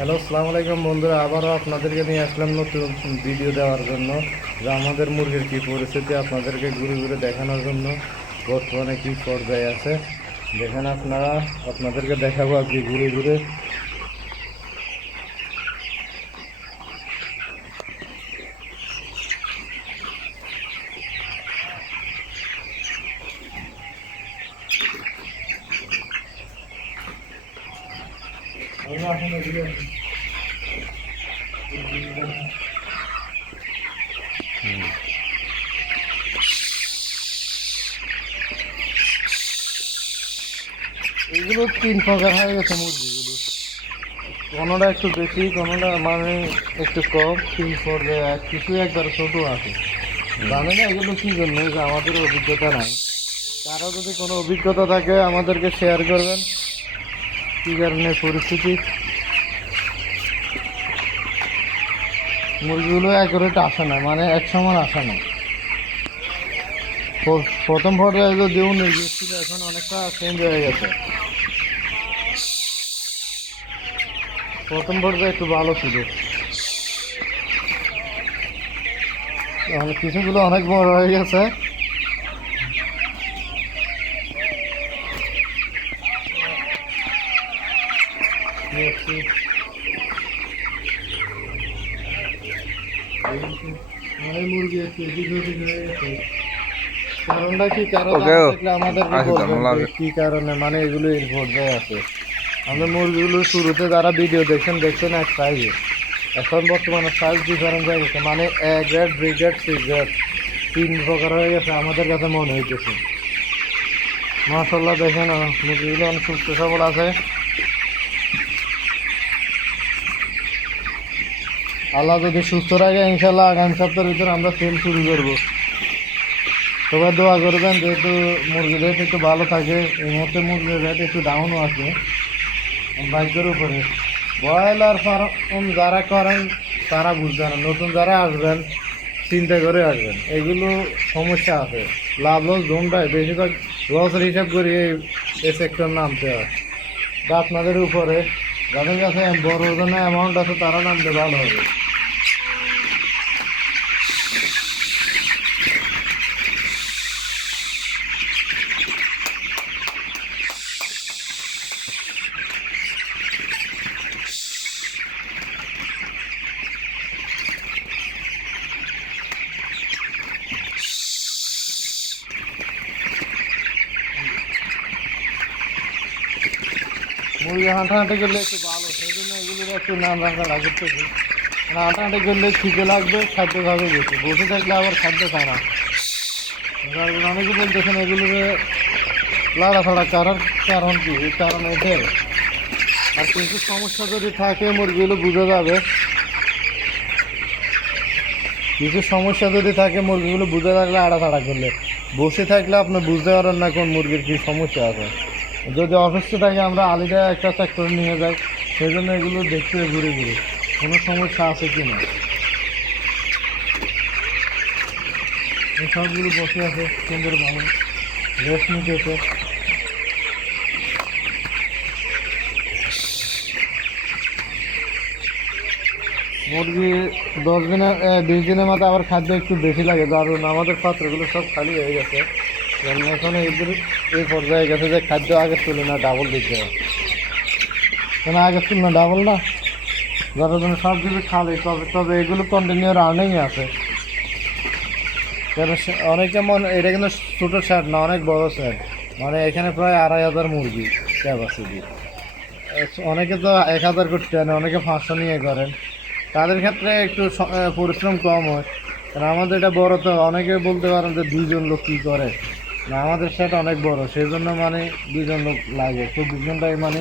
Hello, আসসালামু আলাইকুম বন্ধুরা। আবারও আপনাদেরকে নিয়ে আসলাম নতুন ভিডিও দেওয়ার জন্য, যে আমাদের মুরগির কী পরিস্থিতি আপনাদেরকে ঘুরে ঘুরে দেখানোর জন্য বর্তমানে কী পর্যায়ে আছে দেখেন আপনারা। আপনাদেরকে দেখাবো আজকে ঘুরে ঘুরে। এগুলো তিন প্রকার হয়ে গেছে মুরগিগুলো, কোনোটা একটু বেশি, কোনোটা মানে একটু কম। তিন পর্যায়ে কিছু একবারে ছোটো আছে। জানি না এগুলো কী জন্য, যে আমাদের অভিজ্ঞতা নাই। কারো যদি কোনো অভিজ্ঞতা থাকে আমাদেরকে শেয়ার করবেন, কী কারণে পরিস্থিতি। মুরগিগুলো অ্যাকুরেট আসে না, মানে এক সমান আসে না। প্রথম পর্যায়ে যে মুরগি ছিল এখন অনেকটা চেঞ্জ হয়ে গেছে। প্রথম পর্যায়ে একটু ভালো ছিল, কিছুগুলো অনেক বড় হয়ে গেছে। মুরগি একটু হয়ে গেছে। কারণটা কি, কারণ দেখলে আমাদেরকে বলবেন কি কারণে মানে এগুলো এর পর্যায়ে আছে। আমাদের মুরগিগুলো শুরুতে যারা ভিডিও দেখছেন এক সাইজে, এখন বর্তমানে সাইজ ডিফারেন্স হয়ে গেছে, মানে A grade, B grade, C grade, তিন প্রকার হয়ে গেছে আমাদের কাছে মনে হইতেছে। মাশাআল্লাহ দেখেন মুরগিগুলো অনেক সুস্থ সবল আছে। আল্লাহ যদি সুস্থ রাখে ইনশাল্লাহ আগামী সপ্তাহের ভিতরে আমরা সেল শুরু করবো। সবাই দোয়া করবেন, যেহেতু মুরগির রেট একটু ভালো থাকে। এই মুহূর্তে মুরগির রেট একটু ডাউনও আছে বাইকের উপরে। ব্রয়লার ফার্ম যারা করেন তারা বুঝবেন, নতুন যারা আসবেন চিন্তা করে আসবেন। এগুলো সমস্যা আছে, লাভ লস জোনটায় বেশিরভাগ লসের হিসাব করে এই সেক্টর নামতে হয়। তা আপনাদের উপরে, যাদের কাছে বড় ওজনের অ্যামাউন্ট আছে তারা নামতে ভালো হবে। মুরগি হাঁটাহাঁটি করলে একটু ভালো, সেই জন্য এগুলোর একটু নাম রাখা লাগতেছে। হাঁটাহাঁটি করলে খিদে লাগবে, খাদ্য খাবে বেশি। বসে থাকলে আবার খাদ্য খায় না। অনেকে বলতেছেন এগুলোকে লাড়াছাড়া করার কারণ কি, এই কারণ এটাই। আর কিছু সমস্যা যদি থাকে মুরগিগুলো বুঝে যাবে, কিছু সমস্যা যদি থাকে মুরগিগুলো বুঝে থাকলে আড়াছাড়া করলে। বসে থাকলে আপনি বুঝতে পারেন না কোন মুরগির কী সমস্যা আছে। যদি অসুস্থ থাকে আমরা আলিদা একটা চেক করে নিয়ে যাই, সেই জন্য এগুলো দেখতে ঘুরে ঘুরে কোনো সমস্যা আছে কি না। সবগুলো বসে আছে সুন্দরভাবে, রেস্ট নিতেছে। মুরগি 10 দিনের 20 দিনের মতো আবার খাদ্য একটু বেশি লাগে, কারণ আমাদের পাত্রগুলো সব খালি হয়ে গেছে। এখন এদের এই পর্যায়ে গেছে যে খাদ্য আগের তুলনা ডাবল দিতে হয়। কেন আগের তুলনা ডাবল না, যার জন্য সব কিছু খালি। তবে এগুলো কন্টিনিউ রানিং আছে। কেন অনেকে এটা কিন্তু ছোটো সেট না, অনেক বড় সেট। মানে এখানে প্রায় 2500 মুরগি ক্যাপাসিটি। অনেকে তো 1000 করতে আনে, অনেকে 500 নিয়ে করেন। তাদের ক্ষেত্রে একটু পরিশ্রম কম হয়। কারণ আমাদের এটা বড়, তো অনেকে বলতে পারেন যে 2জন লোক কী করে না, আমাদের সেট অনেক বড়, সেই জন্য মানে 2জন লোক লাগে। তো 2জনটাই মানে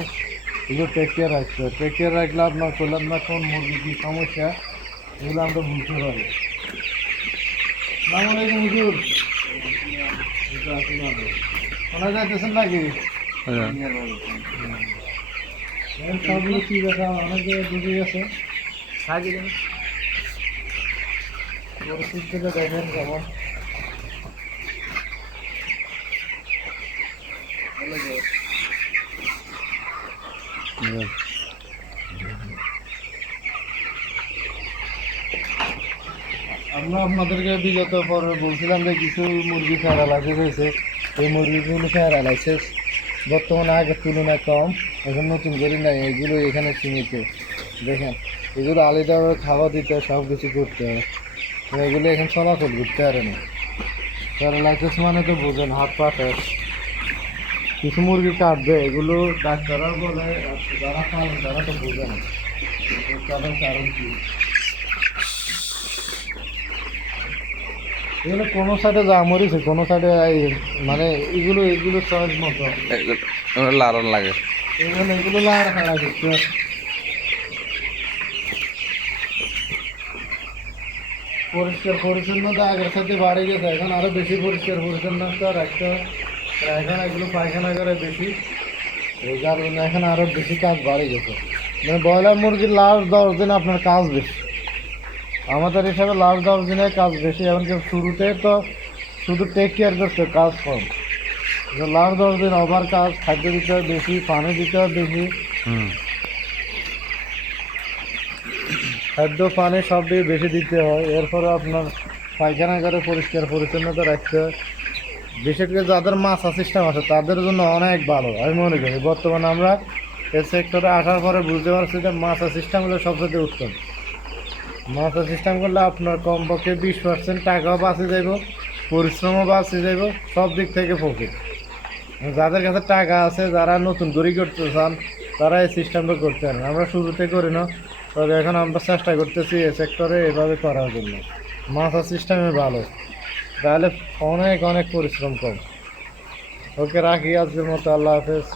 এগুলো টেক কেয়ার রাখতে হয়। টেক কেয়ার রাখলে আপনার করলেন না কোন মুরগি কী সমস্যা, এগুলো আমরা বুঝতে পারি। আসসালামু আলাইকুম হুজুর। শোনা যাইতেছেন নাকি? সবগুলো ঠিক আছে, অনেকে বুঝে গেছে। পরিস্থিতিটা দেখেন কেমন। আমরা আপনাদেরকে বিগত পরে বলছিলাম যে কিছু মুরগি প্যারালাইসিস হয়েছে, এই মুরগিগুলো প্যারালাইসিস বর্তমানে আগের তুলনায় কম। এখন নতুন করে নাই, এগুলো এখানে সীমিত। দেখেন এগুলো আলাদাভাবে খাওয়া দিতে হয়, সব কিছু করতে হয়, এগুলো এখন চলাচল করতে পারে না। প্যারালাইসিস মানে তো বোঝেন, হাত পা শেষ। কিছু মুরগি কাটবে, এগুলো ডাক্তাররা বলে, যারা পালন তারা তো বোঝে না তাদের কারণ কি। এগুলো কোনো সাইডে যা মরিছে, কোনো সাইডে মানে এগুলো এগুলো চয়েস মতো লারণ লাগে। এগুলো লাড়া খাড়া করতে। পরিষ্কার পরিচ্ছন্নতা আগের সাথে বাড়ে গেছে, এখন আরো বেশি পরিষ্কার পরিচ্ছন্নতা রাখতে হয়। এখন এগুলো পায়খানা করে বেশি, এই কারণে এখন আরো বেশি কাজ বাড়ে গেছে। মানে ব্রয়লার মুরগির লাস্ট 10 দিন আপনার কাজ বেশি, আমাদের হিসাবে লাস্ট 10 দিনের কাজ বেশি। এমনকি শুরুতে তো শুধু টেক কেয়ার করতে কাজ কম, লাস্ট 10 দিন ওভার কাজ, খাদ্য দিতে হয় বেশি, পানি দিতে হয় বেশি, খাদ্য পানি সব দিয়ে বেশি দিতে হয়। এরপরে আপনার পায়খানা করে পরিষ্কার পরিচ্ছন্নতা রাখতে হয়। বিশেষ করে যাদের মাছা সিস্টেম আছে তাদের জন্য অনেক ভালো আমি মনে করি। বর্তমানে আমরা এই সেক্টরে আসার পরে বুঝতে পারছি যে মাছা সিস্টেম হলে সবচেয়ে উত্তম। মাছা সিস্টেম করলে আপনার কমপক্ষে 20% টাকাও বাঁচে যাইব, পরিশ্রমও বাঁচে যাইব, সব দিক থেকে প্রফিট। যাদের কাছে টাকা আছে, যারা নতুন গড়ি করতে চান, তারা এই সিস্টেমটা করতে পারেন। আমরা শুরুতে করি না, তবে এখন আমরা চেষ্টা করতেছি এই সেক্টরে এভাবে করার জন্য। মাছা সিস্টেমে ভালো, তাহলে অনেক অনেক পরিশ্রম কম। ওকে রাখি আজকের মতো, আল্লাহ হাফেজ।